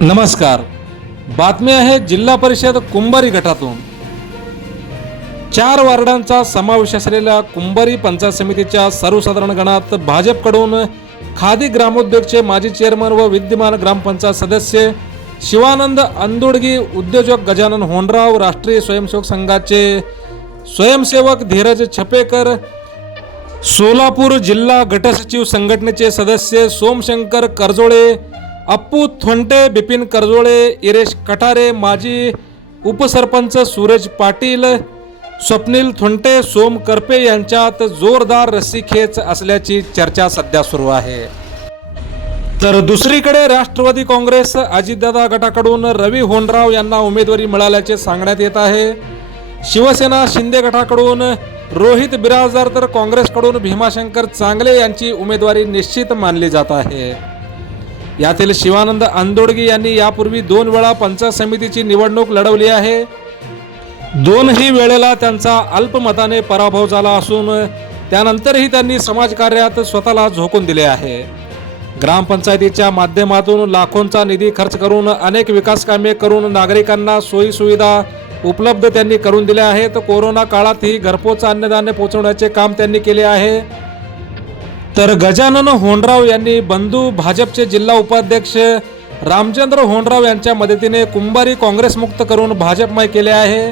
नमस्कार. बातमी आहे जिल्हा परिषद कुंभारी गटातून. चार वार्डांचा समावेश असलेल्या कुंभारी पंचायत समितीच्या सर्वसाधारण गणात भाजपकडून खादी ग्रामोद्योगचे माजी चेअरमन व विद्यमान ग्रामपंचायत सदस्य शिवानंद अंदुडगी उद्योजक गजानन होंडराव राष्ट्रीय स्वयंसेवक संघाचे स्वयंसेवक धीरज छपेकर सोलापूर जिल्हा गटसचिव संघटनेचे सदस्य सोमशंकर करजोळे अप्पू थोंटे बिपिन करजोळे इरेश कठारे माजी उपसरपंच सूरज पाटील स्वप्नील थोंटे सोम करपे यांच्यात जोरदार रस्सीखेच असल्याची चर्चा सध्या सुरू आहे. तर दुसरीकडे राष्ट्रवादी काँग्रेस अजितदादा गटाकडून रवी होनराव यांना उमेदवारी मिळाल्याचे सांगण्यात येत आहे. शिवसेना शिंदे गटाकडून रोहित बिराजदार तर काँग्रेसकडून भीमाशंकर चांगले यांची उमेदवारी निश्चित मानली जात आहे. यातील शिवानंद आंदोडगी यांनी यापूर्वी दोन वेळा पंचायत समितीची निवडणूक लढवली आहे. दोनही वेळेला त्यांचा अल्पमताने पराभव झाला असून त्यानंतरही त्यांनी समाजकार्यात स्वतःला झोकून दिले आहे. ग्रामपंचायतीच्या माध्यमातून लाखोंचा निधी खर्च करून अनेक विकास कामे करून नागरिकांना सोयीसुविधा उपलब्ध त्यांनी करून दिल्या आहेत. कोरोना काळातही घरपोच अन्नधान्य पोहोचवण्याचे काम त्यांनी केले आहे. तर गजानन होंडराव यांनी बंधू भाजपचे जिल्हा उपाध्यक्ष रामचंद्र होंडराव यांच्या मदतीने कुंभारी काँग्रेसमुक्त करून भाजपमय केले आहे.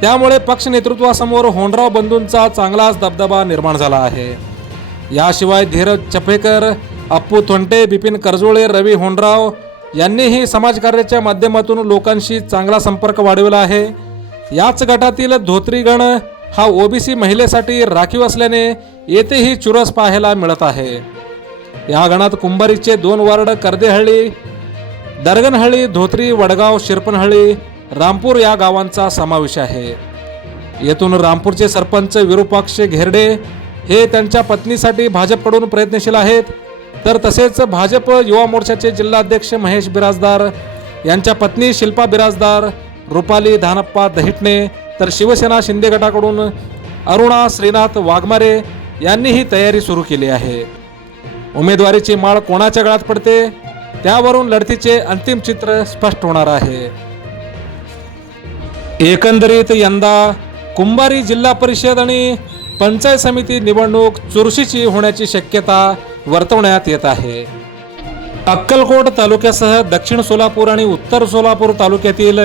त्यामुळे पक्ष नेतृत्वासमोर होंडराव बंधूंचा चांगलाच दबदबा निर्माण झाला आहे. याशिवाय धीरज चपेकर अप्पू थोंटे बिपिन करजोळे रवी होंडराव यांनीही समाजकार्याच्या माध्यमातून लोकांशी चांगला संपर्क वाढविला आहे. याच गटातील धोत्रीगण हा ओबीसी महिलेसाठी राखीव असल्याने येथेही चुरस पाहायला मिळत आहे. या गणात कुंभारीचे दोन वार्ड कर्देहळ्ळी दर्गनहळ्ळी धोत्री वडगाव शिरपणहळ्ळी रामपूर या गावांचा समावेश आहे. येथून रामपूरचे सरपंच विरूपाक्ष घेरडे हे त्यांच्या पत्नीसाठी भाजपकडून प्रयत्नशील आहेत. तर तसेच भाजप युवा मोर्चाचे जिल्हाध्यक्ष महेश बिराजदार यांच्या पत्नी शिल्पा बिराजदार रुपाली धानप्पा दहिटणे तर शिवसेना शिंदे गटाकडून अरुणा श्रीनाथ वाघमारे यांनीही तयारी सुरू केली आहे. उमेदवारीची माळ कोणाच्या गळात पडते? त्यावरून लढतीचे अंतिम चित्र स्पष्ट होणार आहे. एकंदरीत यंदा कुंभारी जिल्हा परिषद आणि पंचायत समिती निवडणूक चुरशीची होण्याची शक्यता वर्तवण्यात येत आहे. अक्कलकोट तालुक्यासह दक्षिण सोलापूर आणि उत्तर सोलापूर तालुक्यातील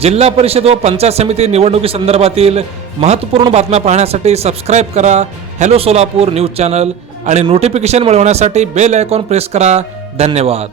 जिल्हा परिषद व पंचायत समिती निवडणुकीसंदर्भातील महत्त्वपूर्ण बातम्या पाहण्यासाठी सबस्क्राईब करा. हॅलो सोलापूर न्यूज चॅनल आणि नोटिफिकेशन मिळवण्यासाठी बेल आयकॉन प्रेस करा. धन्यवाद.